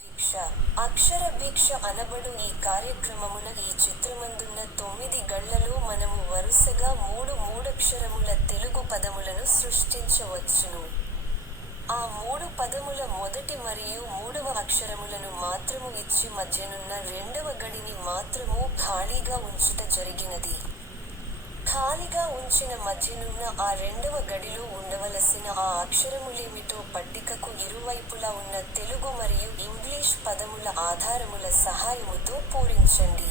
భిక్ష, అక్షర భిక్ష అనబడు ఈ కార్యక్రమమున ఈ చిత్రమందున్న 9 గళ్లలో మనము వరుసగా 3 మూడక్షరముల తెలుగు పదములను సృష్టించవచ్చును. ఆ 3 పదముల మొదటి మరియు మూడవ అక్షరములను మాత్రము ఇచ్చి మధ్యనున్న రెండవ గడిని మాత్రము ఖాళీగా ఉంచుట జరిగినది. ఖాళీగా ఉంచిన మధ్యనున్న ఆ రెండవ గడిలో ఉండవలసిన ఆ అక్షరములేమిటో పట్టికకు ఇరువైపులా ఉన్న తెలుగు మరియు ఇంగ్లీష్ పదముల ఆధారముల సహాయముతో పూరించండి.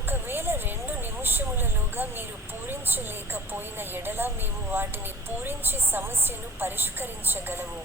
ఒకవేళ 2 నిముషములలోగా మీరు పూరించలేకపోయిన ఎడల మేము వాటిని పూరించి సమస్యను పరిష్కరించగలము.